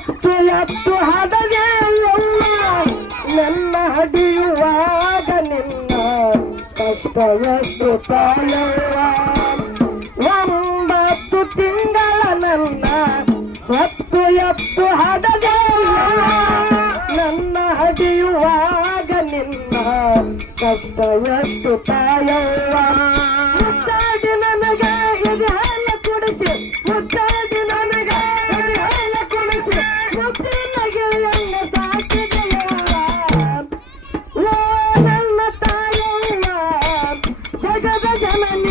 ಎತ್ತು ಎತ್ತು ಹಡದೆ ನನ್ನ ಹಡಿಯುವಾಗ ನಿನ್ನ ಕಷ್ಟ ಎಷ್ಟು ತಾಯವ್ವ 9 ತಿಂಗಳ ನನ್ನ ಎತ್ತು ಎತ್ತು ಹಡದೆ ನನ್ನ ಹಡಿಯುವಾಗ ನಿನ್ನ ಕಷ್ಟ ಎಷ್ಟು ತಾಯವ್ವ ಮುತ್ತಾಡಿ ನನಗೆ ಇದು ಹಾಲ ಕುಡಿಸಿ ಮುತ್ತಾಡಿ ನನಗೆ ಇದು ಹಾಲ ಕುಡಿಸಿ ಮುತ್ತಿನ ಗೆಳೆಯನ್ನ ಸಾಕಿದೆಯವ್ವ ಓ ನನ್ನ ತಾಯವ್ವ ಜಗದ ಜನನಿ